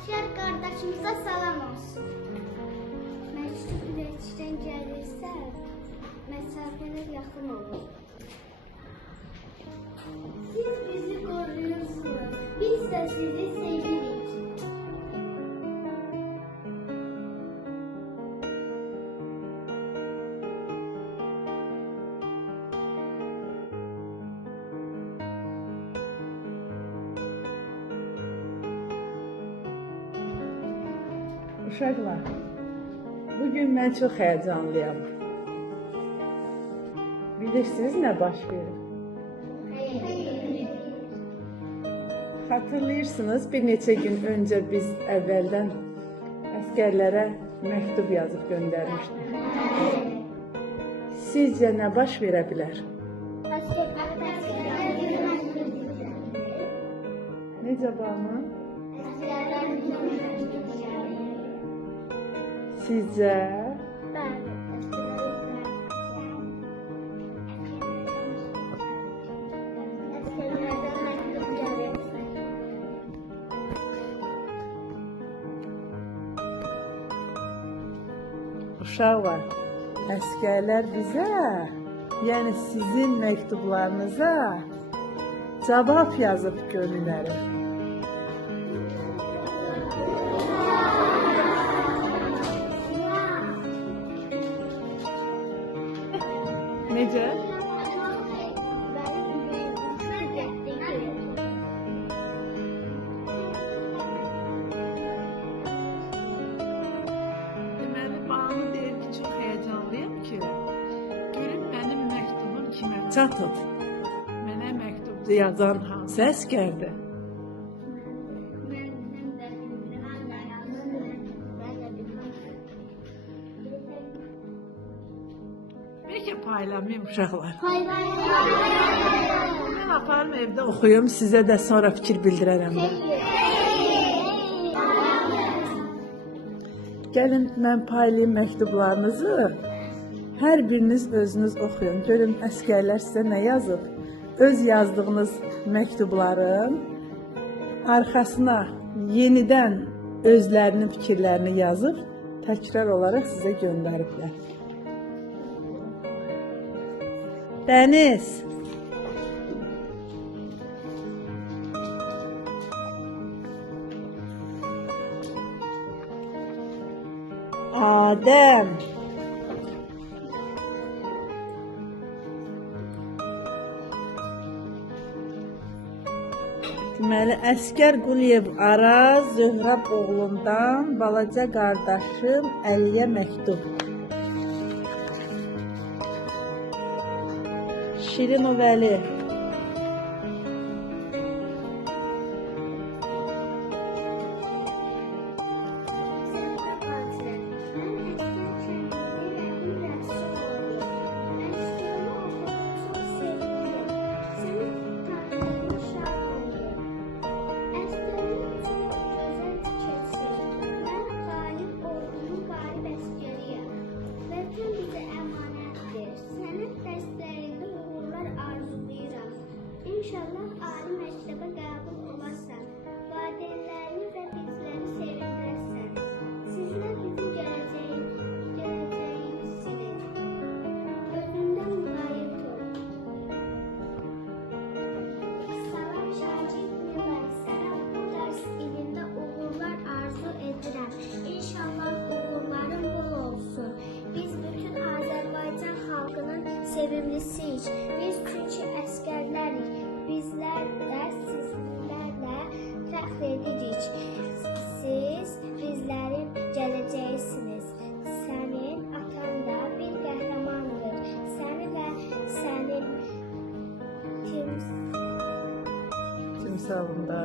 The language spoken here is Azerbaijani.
Əskər qardaşımıza salam olsun. Məktub ürəkdən gəlirsə, məsafələr yaxın olur. Siz bizi qoruyursunuz, biz də sizi sevirik. Uşaqlar, bugün mən çox həyəcanlıyam. Bilirsiniz nə baş verir? Xatırlayırsınız, bir neçə gün öncə biz əvvəldən əskərlərə məktub yazıb göndərmişdik. Sizcə nə baş verə bilər? Necə Banu? Sizcə? Uşaqlar, əskərlər bizə, yəni sizin məktublarınıza cavab yazıb göndərir. Necə? Deməli, Banu deyir ki, çox həyəcanlıyam ki, görüm mənim məktubum kimə çatıb. Mənə məktubda yazan hansı əskərdir? Bəlkə paylamayım uşaqlar. Mən aparım evdə oxuyum, sizə də sonra fikir bildirərəm. Gəlin mən paylayım məktublarınızı. Hər biriniz özünüz oxuyun. Görün əskərlər sizə nə yazıb. Öz yazdığınız məktubların arxasına yenidən özlərinin fikirlərini yazıb təkrar olaraq sizə göndəriblər. Dəniz. Adəm. Deməli, Əskər Quliyev Araz Zöhrəb oğlundan balaca qardaşım Əliyə məktub. Şirin Vəli. İnşallah ali məktəbə qəbul olarsan, valideynlərini və bizləri sevindirərsən. Sizlər bizim gələcəyimizsiniz. Özündən müğayət ol. Salam Şacib Nüvər, sənə bu dərs ilində uğurlar arzu edirəm. İnşallah uğurların bol olsun. Biz bütün Azərbaycan xalqının sevimlisiyik. Biz çünki əskərlərik. Bizlər də sizlərlə fəxr edirik. Siz bizlərin gələcəyisiniz. Sənin atan da bir qəhrəmandır. Səni və sənin timsalında